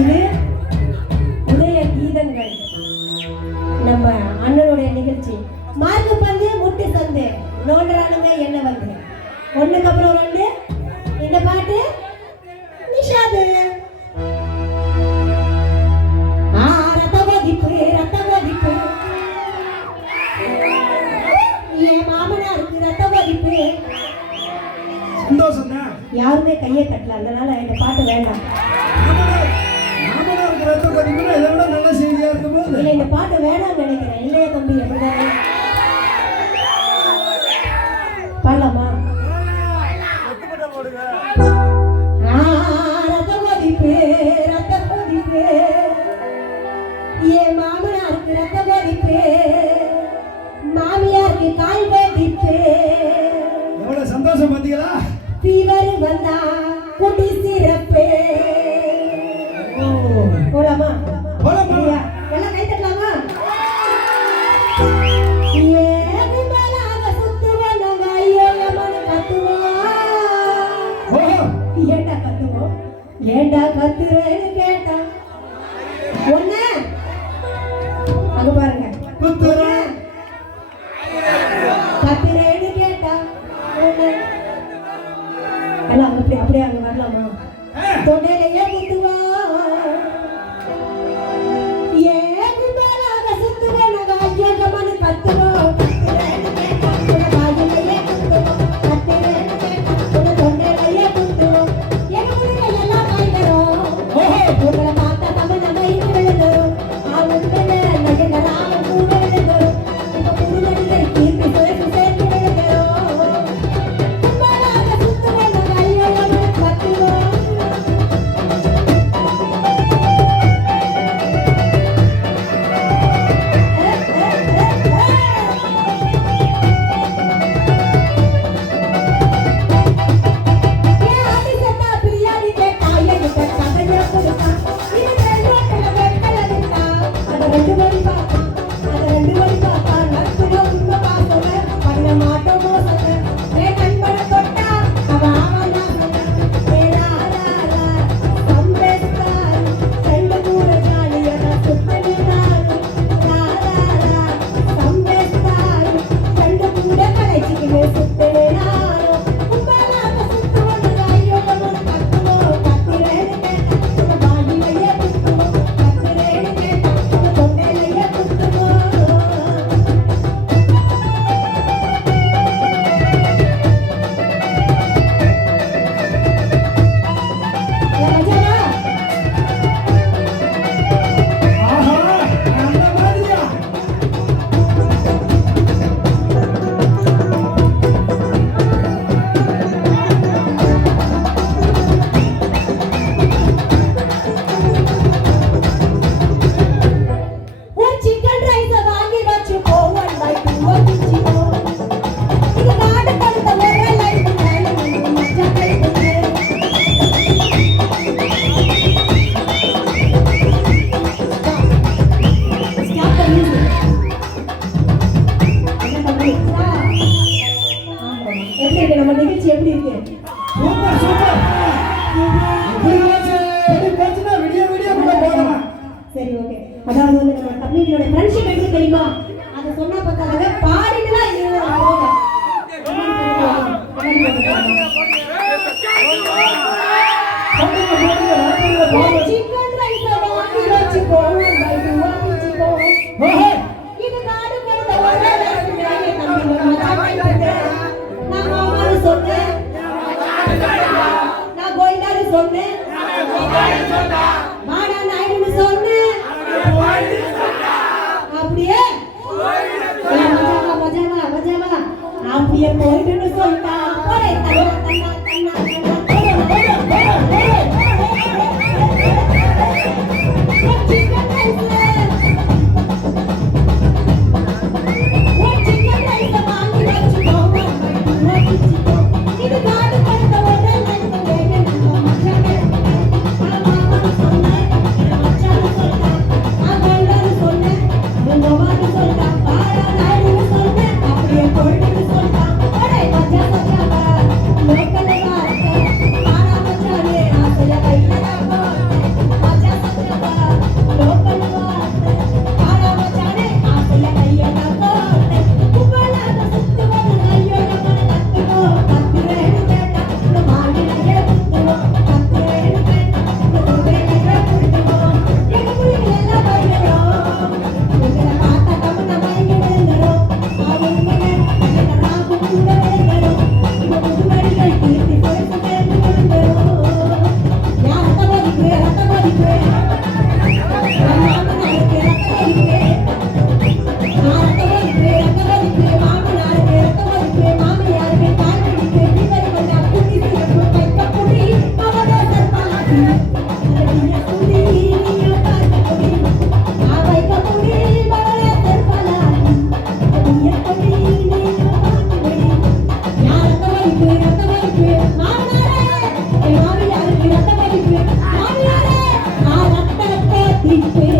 இது உதய கீதங்கள். நம்ம அண்ணனுடைய நிகழ்ச்சி. மார்க்கு பந்து முட்டு சந்து நோண்டுறானுங்க என்ன வந்து ஒண்ணுக்கு அப்புறம் ரெண்டு. இந்த பாட்டு நிஷாது. ரத்த கொதிப்பு என் மாமனாருக்கு ரத்த கொதிப்பு. சந்தோஷம் தான். யாருமே கையை கட்டல, அதனால இந்த பாட்டு வேண்டாம். மாமனாருக்கு ரத்த கொதிப்புனா இதை விட நல்ல செய்தியா இருக்கும் போது இல்லை, இந்த பாட்டு வேணாம்னு நினைக்கிறேன். இல்லையா தம்பி? எப்படிதானே பாடலாமா? ரத்த கொதிப்பு என் மாமனாருக்கு ரத்த கொதிப்பு, மாமியாருக்கு கால் கொதிப்பு. எவ்வளவு சந்தோஷம் பார்த்தீங்களா? ஃபீவர் வந்தா குடி சிறப்பு. போலாமா? எல்லாம் கை தட்டலாமா? ஏண்டா கத்துறேன்னு கேட்டா ஒண்ணு அங்க பாருங்க. கத்துறேன்னு கேட்டா ஒண்ணு எல்லாம் அப்படியே அங்க வரலாமா? தொண்டையிலேயே குத்துவா ஏகுமாலாக சுத்துவோம் நாங்க ஐயகமான கத்துவோம். கத்துறேன்னு கேட்டா வாயிலேயே குத்துவோம். கத்துறேன்னு கேட்டா தொண்டையிலேயே குத்துவோம். எங்க ஊர்ல எல்லாம் காய்கிறோம். உங்களை பார்த்தா நம்ம இது விழுதும். ஆளுங்களே நகை ராம கூட விழுதும். இப்ப புதுநடிகை கீர்த்தி சேர்த்து விழுகிறோம். கும்பலாக சுத்துவோம் நாங்க ஐயகமான கத்துவோம். நம்ம நிகழ்ச்சி எப்படி இருக்கு? Super super. விடிய கூட போகலாம். சரி, ஓகே. அதாவது வந்து நம்ம கம்யூனிட்டியோட ஃப்ரெண்ட்ஷிப் எப்படி தெரியுமா? அதை சொன்னா பார்த்தாங்க பாடினா சிக்கன் ரைஸ் வாங்கி வச்சுக்கோ. இது காடு கொடுத்த ஒரே நான் மாமான்னு சொன்னேன், நான் கோயிண்டான்னு சொன்னேன், மாடா நாயுடுன்னு சொன்னேன். அப்படியே மஜாவா அப்படியே போயிட்டுன்னு சொல்லிட்டா. அப்படியே விட்டு